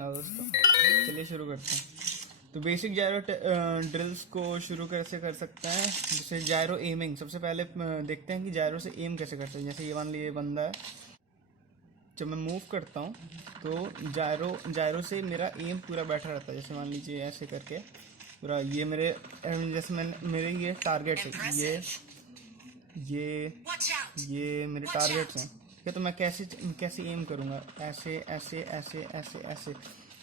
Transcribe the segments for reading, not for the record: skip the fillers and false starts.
हाँ दोस्तों, चलिए शुरू करते हैं। तो बेसिक जायरो ड्रिल्स को शुरू कैसे कर सकते हैं। जैसे जायरो एमिंग, सबसे पहले देखते हैं कि जायरो से एम कैसे करते हैं। जैसे ये मान लीजिए बंदा है, जब मैं मूव करता हूँ तो जायरो से मेरा एम पूरा बैठा रहता है। जैसे मान लीजिए ऐसे करके पूरा ये मेरे जैसे मेरे ये टारगेट्स है, ये ये मेरे टारगेट्स हैं, ठीक है। तो मैं कैसे कैसे एम करूँगा, ऐसे ऐसे ऐसे ऐसे ऐसे।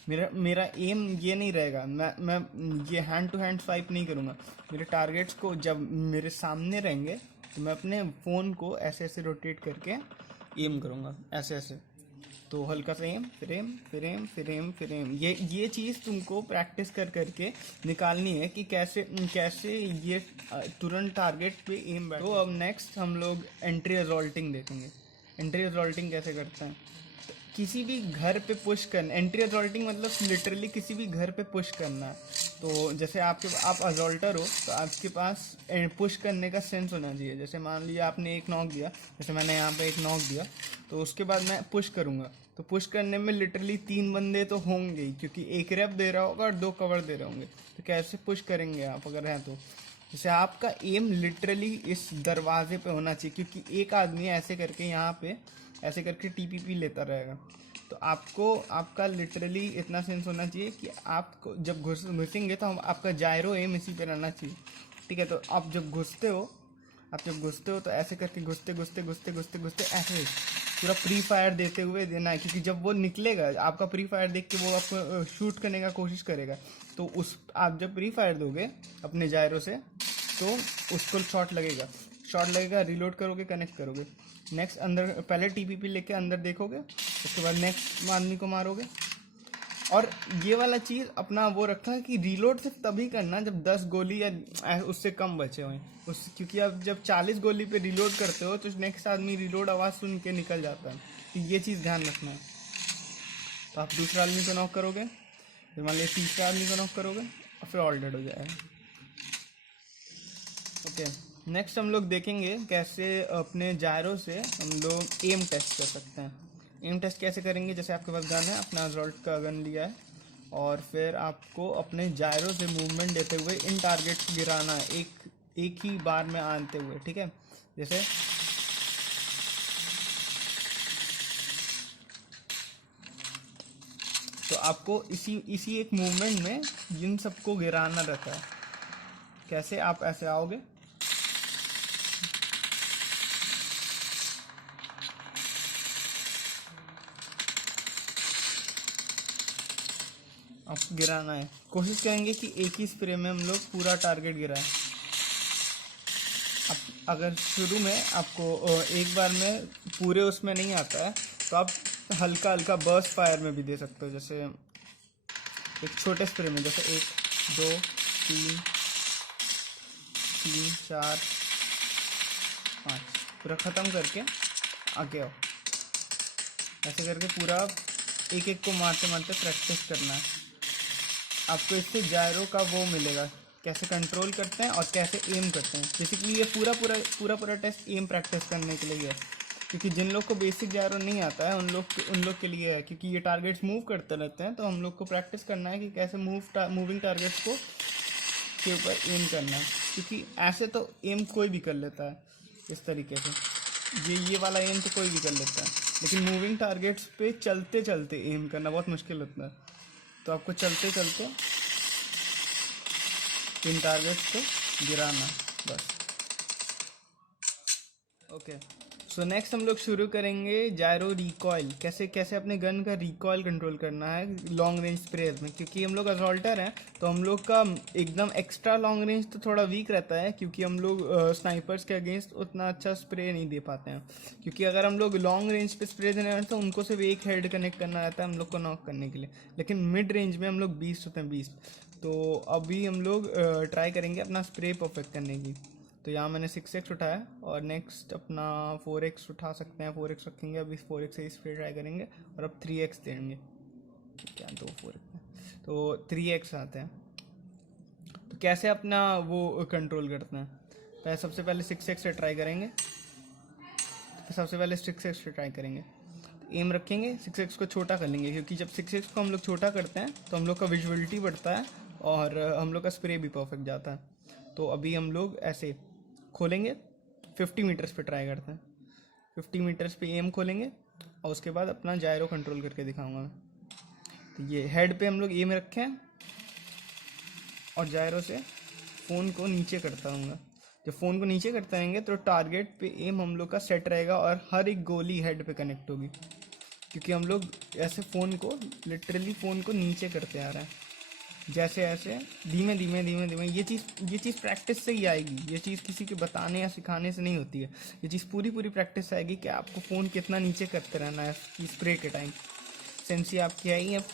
मेरा मेरा एम ये नहीं रहेगा, मैं ये हैंड टू हैंड स्वाइप नहीं करूँगा। मेरे टारगेट्स को जब मेरे सामने रहेंगे तो मैं अपने फ़ोन को ऐसे ऐसे रोटेट करके एम करूँगा, ऐसे ऐसे। तो हल्का सा एम, फिर एम, फिर एम, फिर एम, फिर एम। ये चीज़ तुमको प्रैक्टिस कर करके निकालनी है कि कैसे कैसे ये तुरंत टारगेट पे एम बैठ। तो अब नेक्स्ट हम लोग एंट्री असॉल्टिंग देखेंगे। एंट्री असॉल्टिंग कैसे करते हैं। किसी भी घर पे पुश करना, एंट्री असॉल्टिंग मतलब लिटरली किसी भी घर पे पुश करना है। तो जैसे आप असॉल्टर हो तो आपके पास पुश करने का सेंस होना चाहिए। जैसे मान लिया आपने एक नॉक दिया, जैसे मैंने यहाँ पे एक नॉक दिया, तो उसके बाद मैं पुश करूँगा। तो पुश करने में लिटरली 3 बंदे तो होंगे ही, क्योंकि एक रैप दे रहा होगा और 2 कवर दे रहे होंगे। तो कैसे पुश करेंगे आप अगर हैं तो। जैसे आपका एम लिटरली इस दरवाजे पे होना चाहिए, क्योंकि एक आदमी ऐसे करके यहाँ पे ऐसे करके टीपीपी लेता रहेगा। तो आपको आपका लिटरली इतना सेंस होना चाहिए कि आपको जब घुसेंगे तो हम आपका जायरो एम इसी पे रहना चाहिए, ठीक है। तो आप जब घुसते हो तो ऐसे करके घुसते घुसते घुसते घुसते घुसते ऐसे पूरा प्री फायर देते हुए देना है, क्योंकि जब वो निकलेगा आपका प्री फायर देख के वो आपको शूट करने का कोशिश करेगा। तो उस आप जब प्री फायर दोगे अपने जायरो से तो उसको शॉट लगेगा, रिलोड करोगे, कनेक्ट करोगे। नेक्स्ट अंदर पहले टीपीपी लेके अंदर देखोगे, उसके बाद नेक्स्ट आदमी को मारोगे। और ये वाला चीज़ अपना वो रखना है कि रीलोड सिर्फ तभी करना जब 10 गोली या उससे कम बचे हुए उस, क्योंकि आप जब 40 गोली पे रीलोड करते हो तो नेक्स्ट आदमी रीलोड आवाज़ सुन के निकल जाता है। तो ये चीज़ ध्यान रखना है। तो आप दूसरा आदमी को नॉक करोगे, फिर मान लीजिए तीसरा आदमी को नॉक करोगे और फिर ऑल डेड हो जाएगा। ओके, नेक्स्ट हम लोग देखेंगे कैसे अपने जायरो से हम लोग एम टेस्ट कर सकते हैं। एम टेस्ट कैसे करेंगे। जैसे आपके पास गन है, अपना असॉल्ट का गन लिया है, और फिर आपको अपने जायरो से मूवमेंट देते हुए इन टारगेट को गिराना है, एक ही बार में आते हुए, ठीक है। जैसे तो आपको इसी एक मूवमेंट में जिन सबको गिराना रहता है। कैसे, आप ऐसे आओगे, आप गिराना है। कोशिश करेंगे कि एक ही स्प्रे में हम लोग पूरा टारगेट गिराएं। आप अगर शुरू में आपको एक बार में पूरे उसमें नहीं आता है तो आप हल्का हल्का बर्स्ट फायर में भी दे सकते हो। जैसे एक छोटे स्प्रे में, जैसे 1 2 3 3 4 5 पूरा ख़त्म करके आगे आओ। ऐसे करके पूरा एक एक को मारते मारते प्रैक्टिस करना है। आपको इससे जायरो का वो मिलेगा, कैसे कंट्रोल करते हैं और कैसे एम करते हैं। बेसिकली ये पूरा टेस्ट एम प्रैक्टिस करने के लिए है, क्योंकि जिन लोग को बेसिक जायरो नहीं आता है उन लोग के लिए है, क्योंकि ये टारगेट्स मूव करते रहते हैं। तो हम लोग को प्रैक्टिस करना है कि कैसे मूविंग टारगेट्स को के ऊपर एम करना है, क्योंकि ऐसे तो एम कोई भी कर लेता है इस तरीके से। ये वाला एम तो कोई भी कर लेता है, लेकिन मूविंग टारगेट्स पे चलते चलते एम करना बहुत मुश्किल होता है। तो आपको चलते चलते इन टारगेट्स को गिराना बस। ओके, सो नेक्स्ट हम लोग शुरू करेंगे जायरो रिकॉयल। कैसे कैसे अपने गन का रिकॉयल कंट्रोल करना है लॉन्ग रेंज स्प्रेयर में। क्योंकि हम लोग असॉल्टर हैं तो हम लोग का एकदम एक्स्ट्रा लॉन्ग रेंज तो थोड़ा वीक रहता है, क्योंकि हम लोग स्नाइपर्स के अगेंस्ट उतना अच्छा स्प्रे नहीं दे पाते हैं। क्योंकि अगर हम लोग लॉन्ग रेंज पे स्प्रे देने रहते हैं तो उनको सिर्फ एक हेड कनेक्ट करना रहता है हम लोग को नॉक करने के लिए, लेकिन मिड रेंज में हम लोग 20 होते हैं 20। तो अभी हम लोग ट्राई करेंगे अपना स्प्रे परफेक्ट करने की। तो यहाँ मैंने 6x उठाया और नेक्स्ट अपना 4x उठा सकते हैं, 4x रखेंगे। अभी 4x से स्प्रे ट्राई करेंगे और अब 3x देंगे। क्या 2 4x में तो 3x आते हैं। तो कैसे अपना वो कंट्रोल करते हैं। सबसे पहले 6x से ट्राई करेंगे। एम रखेंगे, 6x को छोटा कर लेंगे, क्योंकि जब 6x को हम लोग छोटा करते हैं तो हम लोग का विजुअलिटी बढ़ता है और हम लोग का स्प्रे भी परफेक्ट जाता है। तो अभी हम लोग ऐसे खोलेंगे, 50 मीटर्स पे ट्राई करते हैं। 50 मीटर्स पे एम खोलेंगे और उसके बाद अपना जायरो कंट्रोल करके दिखाऊंगा मैं। तो ये हेड पे हम लोग एम रखे हैं और जायरो से फ़ोन को नीचे करता हूँ। जब फ़ोन को नीचे करते रहेंगे तो टारगेट पे एम हम लोग का सेट रहेगा और हर एक गोली हेड पे कनेक्ट होगी, क्योंकि हम लोग ऐसे फ़ोन को लिटरली फ़ोन को नीचे करते आ रहे हैं। जैसे ऐसे धीमे धीमे धीमे धीमे ये चीज़ प्रैक्टिस से ही आएगी। ये चीज़ किसी के बताने या सिखाने से नहीं होती है। ये चीज़ पूरी प्रैक्टिस से आएगी कि आपको फ़ोन कितना नीचे करते रहना है स्प्रे के टाइम। सेंसी आपकी आई है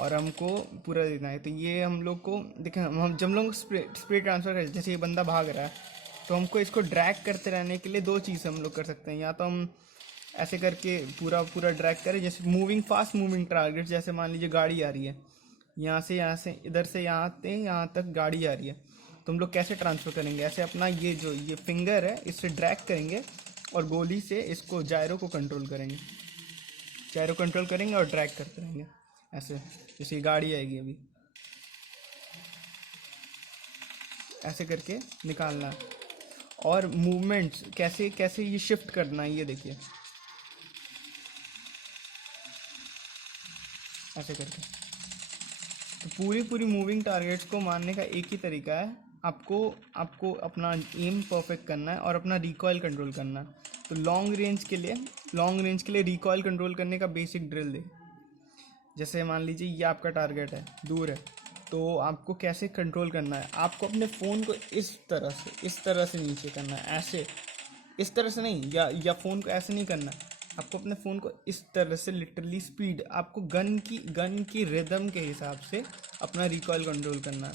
और हमको पूरा देना है। तो ये हम लोग को देखें, हम जब लोग स्प्रे ट्रांसफ़र करें, जैसे ये बंदा भाग रहा है तो हमको इसको ड्रैग करते रहने के लिए दो चीज़ हम लोग कर सकते हैं। या तो हम ऐसे करके पूरा ड्रैग करें, जैसे फास्ट मूविंग टारगेट, जैसे मान लीजिए गाड़ी आ रही है, यहाँ से इधर से यहाँ तक गाड़ी आ रही है, तो हम लोग कैसे ट्रांसफ़र करेंगे? ऐसे अपना ये फिंगर है इससे ड्रैग करेंगे और गोली से इसको जायरो को कंट्रोल करेंगे और ड्रैग करते रहेंगे ऐसे। जैसे गाड़ी आएगी अभी, ऐसे करके निकालना है। और मूवमेंट्स कैसे कैसे ये शिफ्ट करना है, ये देखिए ऐसे करके। तो पूरी मूविंग टारगेट्स को मारने का एक ही तरीका है, आपको अपना एम परफेक्ट करना है और अपना रिकॉयल कंट्रोल करना है। तो लॉन्ग रेंज के लिए रिकॉयल कंट्रोल करने का बेसिक ड्रिल दे। जैसे मान लीजिए ये आपका टारगेट है, दूर है, तो आपको कैसे कंट्रोल करना है? आपको अपने फ़ोन को इस तरह से नीचे करना है, ऐसे, इस तरह से नहीं, या फ़ोन को ऐसे नहीं करना। आपको अपने फ़ोन को इस तरह से लिटरली स्पीड, आपको गन की रिदम के हिसाब से अपना रिकॉयल कंट्रोल करना है।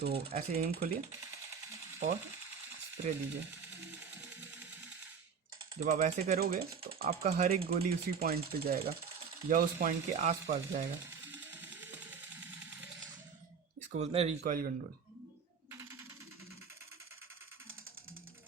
तो ऐसे एम खोलिए और स्प्रे दीजिए। जब आप ऐसे करोगे तो आपका हर एक गोली उसी पॉइंट पे जाएगा या उस पॉइंट के आसपास जाएगा। इसको बोलते हैं recoil control.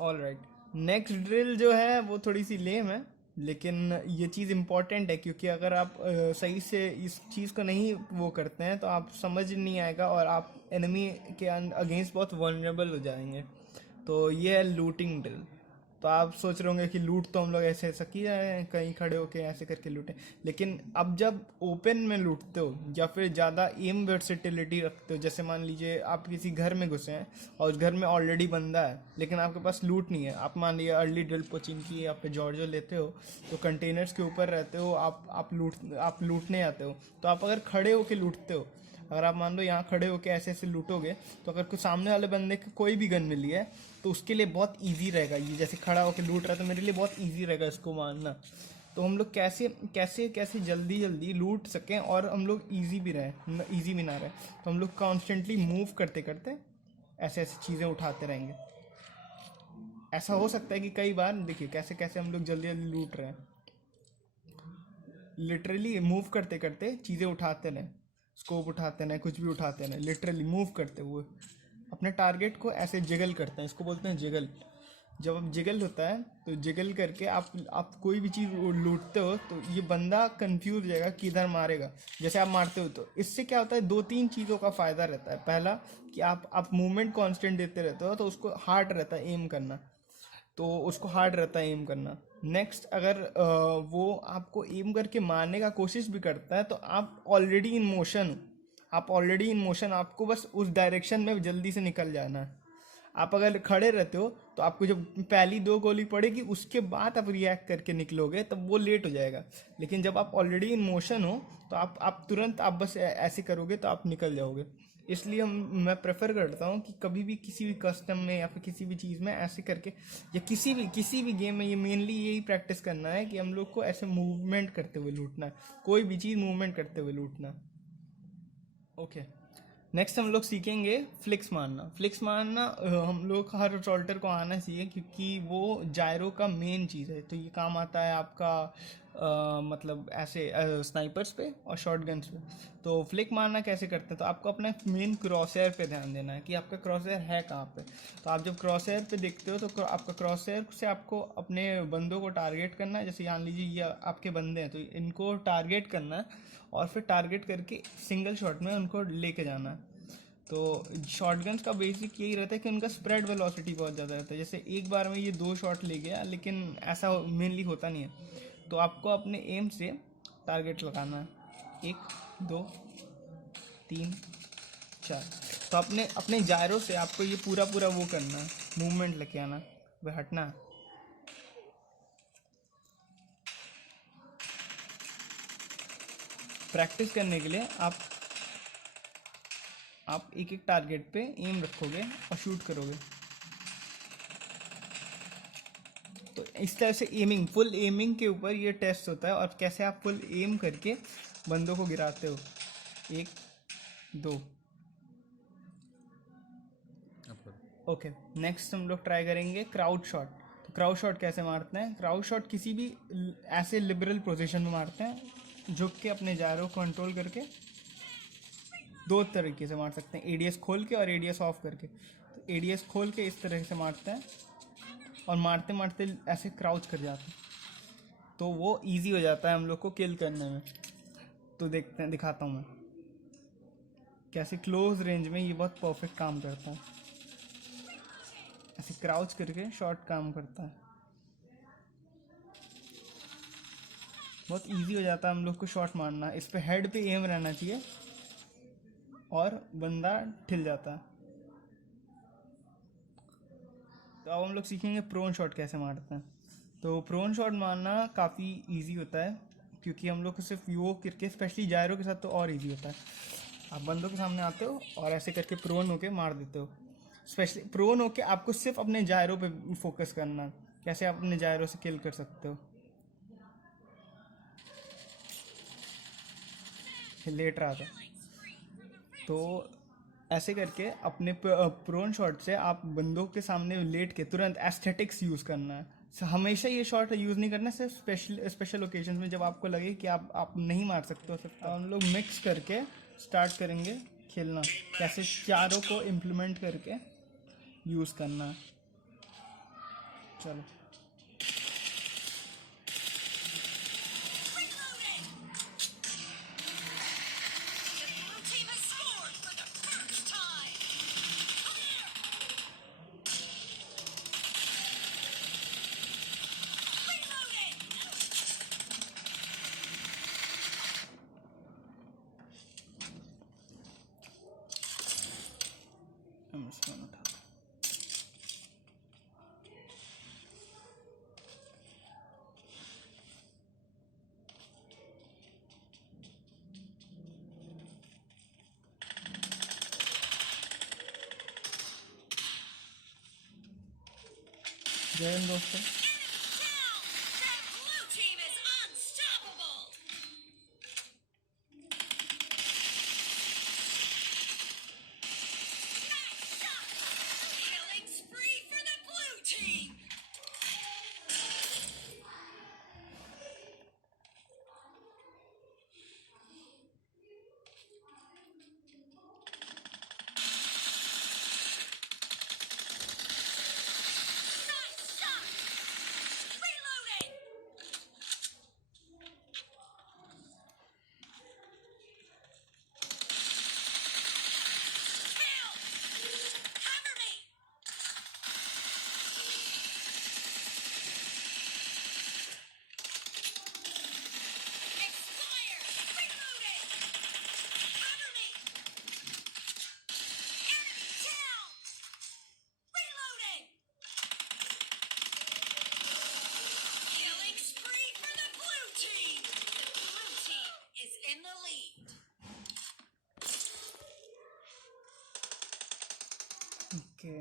All right, next drill जो है वो थोड़ी सी लेम है, लेकिन ये चीज़ इम्पॉर्टेंट है, क्योंकि अगर आप सही से इस चीज़ को नहीं वो करते हैं तो आप समझ नहीं आएगा और आप एनिमी के अगेंस्ट बहुत वल्नरेबल हो जाएंगे। तो ये है लूटिंग ड्रिल। तो आप सोच रहे होंगे कि लूट तो हम लोग ऐसे ऐसा किया है, कहीं खड़े होके ऐसे करके लूटें, लेकिन अब जब ओपन में लूटते हो या फिर ज़्यादा एम वर्सेटिलिटी रखते हो, जैसे मान लीजिए आप किसी घर में घुसे हैं और उस घर में ऑलरेडी बंदा है लेकिन आपके पास लूट नहीं है, आप मान लीजिए अर्ली ड्रिल पोचिंकी या फिर जॉर्जो लेते हो, तो कंटेनर्स के ऊपर रहते हो, आप लूटने आते हो, तो आप अगर खड़े होके लूटते हो, अगर आप मान लो यहाँ खड़े होके ऐसे ऐसे लूटोगे, तो अगर कुछ सामने वाले बंदे को कोई भी गन मिली है तो उसके लिए बहुत इजी रहेगा। ये जैसे खड़ा होकर लूट रहा है तो मेरे लिए बहुत इजी रहेगा इसको मारना। तो हम लोग कैसे कैसे कैसे जल्दी जल्दी लूट सकें और हम लोग इजी भी ना रहे, तो हम लोग कॉन्स्टेंटली मूव करते करते ऐसे ऐसे चीज़ें उठाते रहेंगे। ऐसा हो सकता है कि कई बार देखिए कैसे कैसे हम लोग जल्दी जल्दी लूट रहे हैं, लिटरली मूव करते करते चीज़ें उठाते रहें, स्कोप उठाते रहें, कुछ भी उठाते रहें, लिटरली मूव करते हुए अपने टारगेट को ऐसे जिगल करते हैं, इसको बोलते हैं जिगल। जब अब जिगल होता है तो जिगल करके आप कोई भी चीज़ लूटते हो तो ये बंदा कंफ्यूज हो जाएगा कि इधर मारेगा। जैसे आप मारते हो तो इससे क्या होता है, दो तीन चीज़ों का फ़ायदा रहता है। पहला कि आप मूवमेंट कांस्टेंट देते रहते हो तो उसको हार्ड रहता है एम करना, नेक्स्ट अगर वो आपको एम करके मारने का कोशिश भी करता है तो आप ऑलरेडी इन मोशन, आपको बस उस डायरेक्शन में जल्दी से निकल जाना है। आप अगर खड़े रहते हो तो आपको जब पहली दो गोली पड़ेगी उसके बाद आप रिएक्ट करके निकलोगे तब वो लेट हो जाएगा, लेकिन जब आप ऑलरेडी इन मोशन हो तो आप तुरंत आप बस ऐसे करोगे तो आप निकल जाओगे। इसलिए मैं प्रेफर करता हूँ कि कभी भी किसी भी कस्टम में या फिर किसी भी चीज़ में ऐसे करके, या किसी भी गेम में, ये मेनली यही प्रैक्टिस करना है कि हम लोग को ऐसे मूवमेंट करते हुए लूटना है, कोई भी चीज़ मूवमेंट करते हुए लूटना। ओके, नेक्स्ट हम लोग सीखेंगे फ्लिक्स मारना। हम लोग हर असॉल्टर को आना चाहिए, क्योंकि वो जायरो का मेन चीज़ है। तो ये काम आता है आपका मतलब ऐसे स्नाइपर्स पे और शॉर्ट गन्स पे। तो फ्लिक मारना कैसे करते हैं, तो आपको अपने मेन क्रॉसहेयर पे ध्यान देना है कि आपका क्रॉसहेयर है कहाँ पे। तो आप जब क्रॉसहेयर पे देखते हो तो आपका क्रॉसहेयर से आपको अपने बंदों को टारगेट करना है। जैसे मान लीजिए ये आपके बंदे हैं तो इनको टारगेट करना है और फिर टारगेट करके सिंगल शॉट में उनको लेके जाना है। तो शॉटगन्स का बेसिक यही रहता है कि उनका स्प्रेड वेलोसिटी बहुत ज़्यादा रहता है। जैसे एक बार में ये 2 शॉट ले गया, लेकिन ऐसा मेनली होता नहीं है। तो आपको अपने एम से टारगेट लगाना है, 1 2 3 4। तो अपने अपने जायरो से आपको ये पूरा पूरा वो करना है, मूवमेंट लेके आना, वह हटना है। प्रैक्टिस करने के लिए आप एक एक टारगेट पे एम रखोगे और शूट करोगे। तो इस तरह से एमिंग, फुल एमिंग के ऊपर ये टेस्ट होता है और कैसे आप फुल एम करके बंदों को गिराते हो। 1 2। ओके, नेक्स्ट हम लोग ट्राई करेंगे क्राउड शॉट। तो क्राउड शॉट कैसे मारते हैं, क्राउड शॉट किसी भी ऐसे लिबरल पोजीशन में मारते हैं, झुक के अपने जायरो को कंट्रोल करके। 2 तरीके से मार सकते हैं, एडीएस खोल के और एडीएस ऑफ करके। तो एडीएस खोल के इस तरह से मारते हैं और मारते मारते ऐसे क्राउच कर जाते हैं, तो वो इजी हो जाता है हम लोग को किल करने में। तो देखते हैं, दिखाता हूँ मैं कैसे क्लोज रेंज में ये बहुत परफेक्ट काम करता है। ऐसे क्राउच करके शॉट काम करता है, बहुत इजी हो जाता है हम लोग को शॉट मारना। इस पे हेड पे एम रहना चाहिए और बंदा ठिल जाता है। तो अब हम लोग सीखेंगे प्रोन शॉट कैसे मारते हैं। तो प्रोन शॉट मारना काफ़ी इजी होता है, क्योंकि हम लोग को सिर्फ वो करके, स्पेशली जायरो के साथ तो और इजी होता है। आप बंदों के सामने आते हो और ऐसे करके प्रोन होके मार देते हो। स्पेशली प्रोन होके आपको सिर्फ अपने जायरो पे फोकस करना, कैसे आप अपने जायरो से किल कर सकते हो। लेट रहा था तो ऐसे करके अपने प्रोन शॉट से आप बंदों के सामने लेट के तुरंत एस्थेटिक्स यूज़ करना है। हमेशा ये शॉट यूज़ नहीं करना, सिर्फ स्पेशल स्पेशल ओकेजन में जब आपको लगे कि आप नहीं मार सकते हो। सिर्फ हम लोग मिक्स करके स्टार्ट करेंगे खेलना, कैसे चारों को इम्प्लीमेंट करके यूज़ करना है। चलो, हम इसमें उठाते हैं। जय हिंद दोस्तों। ओके,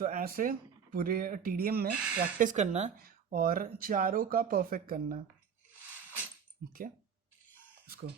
तो ऐसे पूरे टीडीएम में प्रैक्टिस करना और चारों का परफेक्ट करना। ओके, इसको